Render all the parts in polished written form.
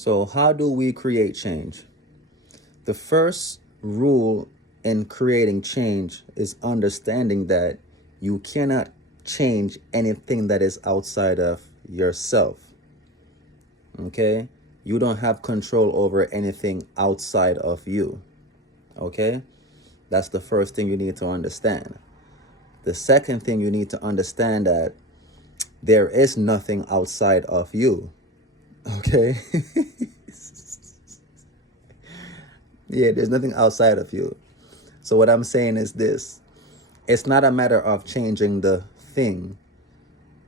So, how do we create change? The first rule in creating change is understanding that you cannot change anything that is outside of yourself. Okay? You don't have control over anything outside of you. Okay? That's the first thing you need to understand. The second thing you need to understand that there is nothing outside of you. Okay? Yeah, there's nothing outside of you. So what I'm saying is this. It's not a matter of changing the thing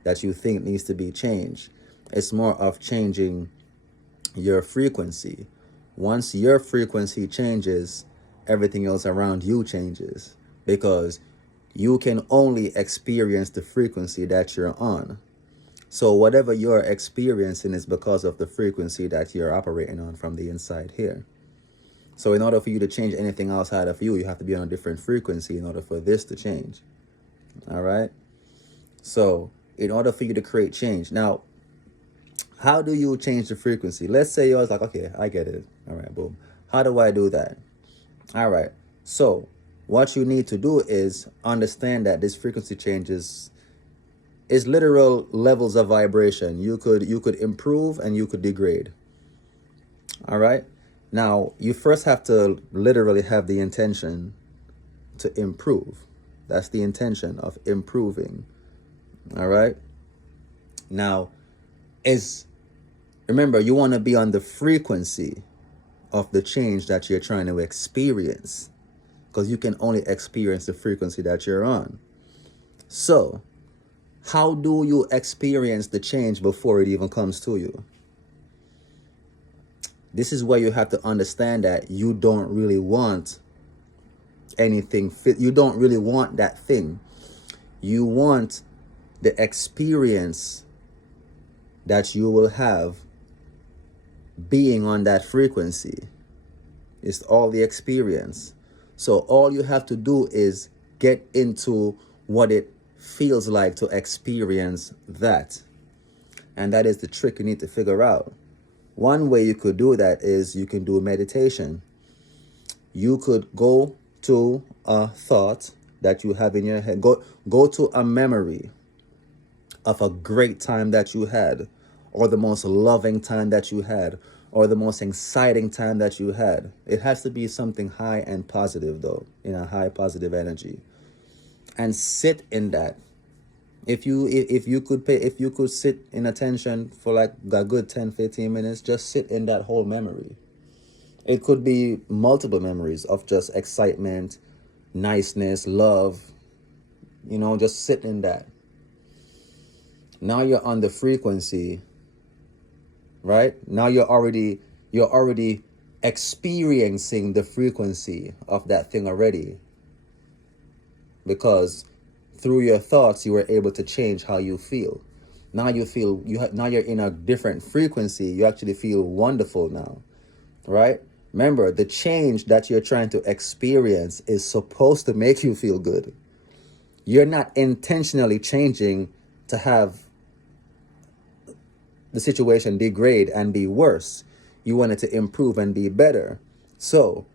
that you think needs to be changed. It's more of changing your frequency. Once your frequency changes, everything else around you changes, because you can only experience the frequency that you're on. So whatever you're experiencing is because of the frequency that you're operating on from the inside here. So in order for you to change anything outside of you, you have to be on a different frequency in order for this to change. All right? So in order for you to create change, now, how do you change the frequency? Let's say you're like, okay, I get it. All right, boom. How do I do that? All right. So what you need to do is understand that this frequency changes is literal levels of vibration. You could improve and you could degrade. All right. Now, you first have to literally have the intention to improve. That's the intention of improving. All right. Now, remember, you want to be on the frequency of the change that you're trying to experience, because you can only experience the frequency that you're on. So, how do you experience the change before it even comes to you? This is where you have to understand that you don't really want anything. You don't really want that thing. You want the experience that you will have being on that frequency. It's all the experience. So all you have to do is get into what it feels like to experience that. And that is the trick you need to figure out. One way you could do that is you can do meditation. You could go to a thought that you have in your head. Go to a memory of a great time that you had, or the most loving time that you had, or the most exciting time that you had. It has to be something high and positive, though, in a high positive energy. And sit in that. If you could sit in attention for like a good 10-15 minutes, just sit in that whole memory. It could be multiple memories of just excitement, niceness, love. Just sit in that. Now you're on the frequency, right? Now you're already experiencing the frequency of that thing already, because through your thoughts you were able to change how you feel. Now now you're in a different frequency. You actually feel wonderful now, right? Remember, the change that you're trying to experience is supposed to make you feel good. You're not intentionally changing to have the situation degrade and be worse. You want it to improve and be better. So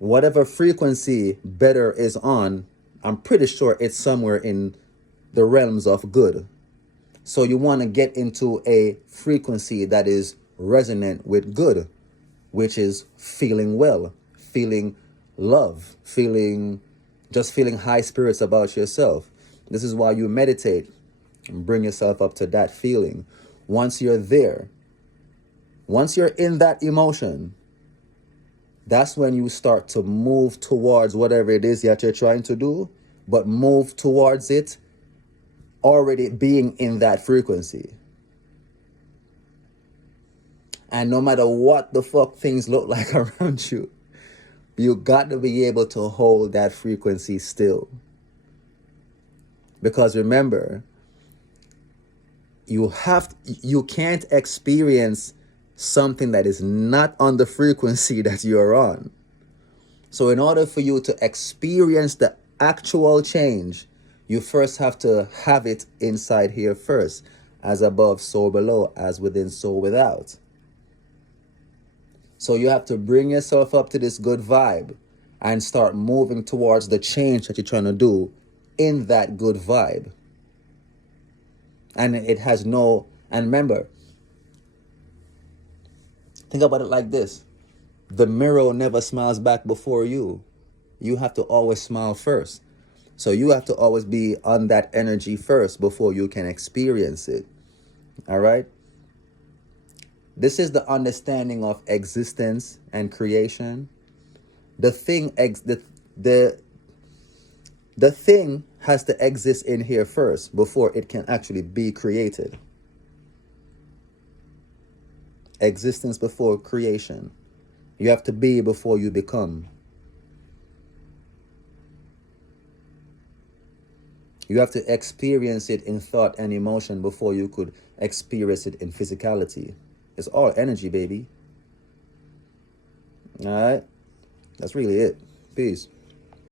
whatever frequency better is on, I'm pretty sure it's somewhere in the realms of good. So you want to get into a frequency that is resonant with good, which is feeling well, feeling love, feeling high spirits about yourself. This is why you meditate and bring yourself up to that feeling. Once you're there, once you're in that emotion, that's when you start to move towards whatever it is that you're trying to do, but move towards it already being in that frequency. And no matter what the fuck things look like around you, you got to be able to hold that frequency still. Because remember, you can't experience something that is not on the frequency that you're on. So in order for you to experience the actual change, you first have to have it inside here first. As above, so below, as within, so without. So you have to bring yourself up to this good vibe and start moving towards the change that you're trying to do in that good vibe. And it has no, and remember, think about it like this. The mirror never smiles back before you. You have to always smile first. So you have to always be on that energy first before you can experience it. All right? This is the understanding of existence and creation. The thing the thing has to exist in here first before it can actually be created. Existence before creation. You have to be before you become. You have to experience it in thought and emotion before you could experience it in physicality. It's all energy, baby. All right? That's really it. Peace.